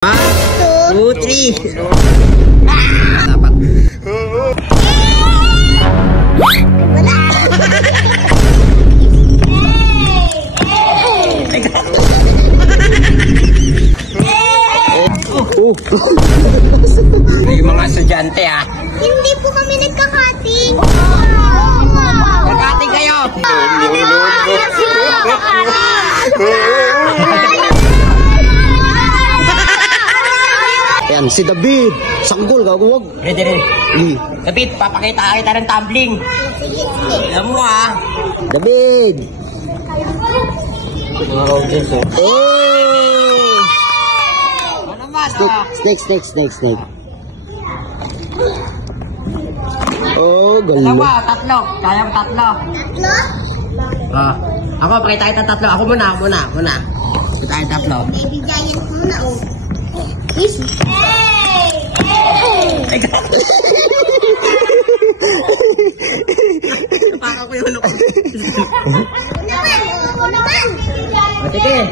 1, 2, 3. Dapat. Wala. Yung mga estudyante ah. Hindi po kami nagkakating. Nagkating kayo. Ayan, si David. Sanggol, gagawag. Ready, ready. David, papakita kita ng tumbling. Alam mo ah. David. Eh! Ano naman ah. Snake. Oh, galing. Dalawa, tatlo. Kaya mo tatlo. Tatlo? Ah. Ako, pakita kita tatlo. Ako muna. Pakita kita tatlo. Baby giant muna oh. Easy. Napaka ko yun. Ako naman. Matike.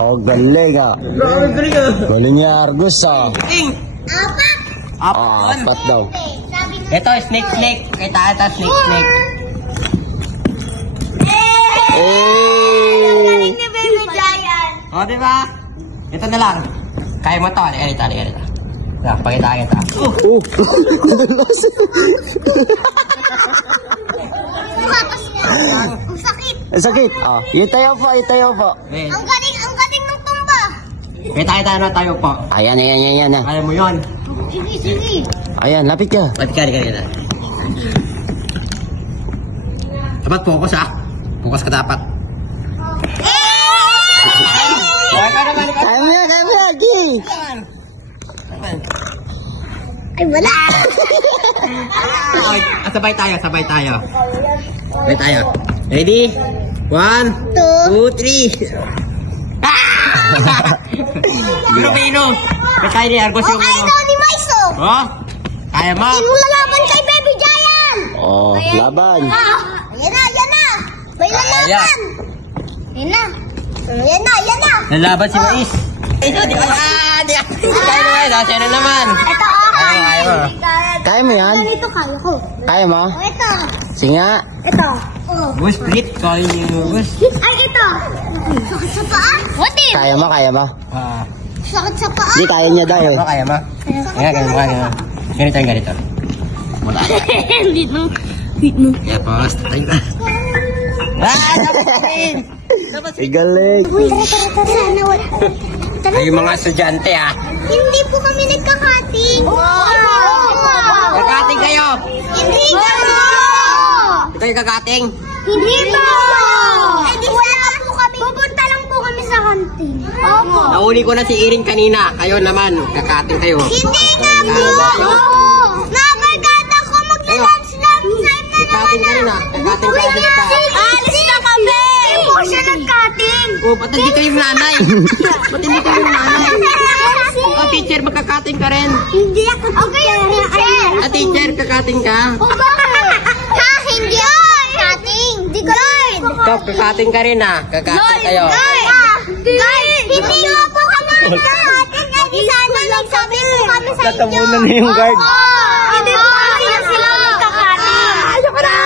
Oh, galing ah. Grabe galing ah. Galing ni Argus ah. Ting. Apat. Apon. Apat daw. Sabi ko. Ito, snake. Kita kita snake. Eh! Galing ni Baby Giant. O, diba? Ito na lang. Kaya mo to. Halika dito. Pakita kita. Oh! Tumakas niya. Ang sakit. Ang sakit. Ah, itayo po. Ang galing ng tumba. Kita na tayo po. Ayan. Ah. Kaya mo yun. Sige. Ayan, lapit ka. Halika. Dapat focus ah. Focus ka dapat. Kaya mo yan, Gi. Ay, wala. Sabay tayo. Ready? 1, 2, 3. Pino. Kaya ni Argos yung Ay, ito ni Maiso. Oh? Kaya mo? Hindi mo lalaban kay Baby Giant. Oh, laban. Yan na. May lalaban. Yan na. Lalaban si Mais. Ito, di ba? Di ba? Kaya naman. Ito, Kaya mo. Kaya mo yan? Ito, kaya ko. Kaya mo? Ito. Singa. Ito. Oh. Bus, split. Kaya niyo, bus. Ay, ito. Sakit sa paa? What if? Kaya mo? Sakit sa paa? Hindi, kaya niya daw eh. Kaya mo? Kaya. Ganito. Wala. Wait mo. Kaya pause. Tayo ka. Dapat Galing. Uy, tara. Ay, yung mga estudyante ah. Hindi po kami nagkakating. Kakating kayo. Hindi po. Ito yung kakating. Hindi po. Hindi wala po kami. Pupunta lang po kami sa kantin. Opo. Nauli ko na si Irin kanina. Kayo naman, kakating kayo. Hindi nga po. Nabarkada ko magla-lunch lang. Kakating ka rin ah. Kakating ka rin ka. Alis na kami. Hindi po siya nagkating. Oh, ba't hindi kayo yung nanay? Ba't hindi kayo yung nanay? Oh, teacher, magkakating ka rin. Hindi ako teacher. Ah, teacher, kakating ka. Ha, hindi ako kating. Hindi ko Lord. Ikaw, kakating ka rin ah. Kakating kayo. Guys, hindi mo po kami nagkakating. Kasi sana nagsabi po kami sa inyo. Tatabunan na yung guard. Hindi po kami sila nagkakating. Ayoko na.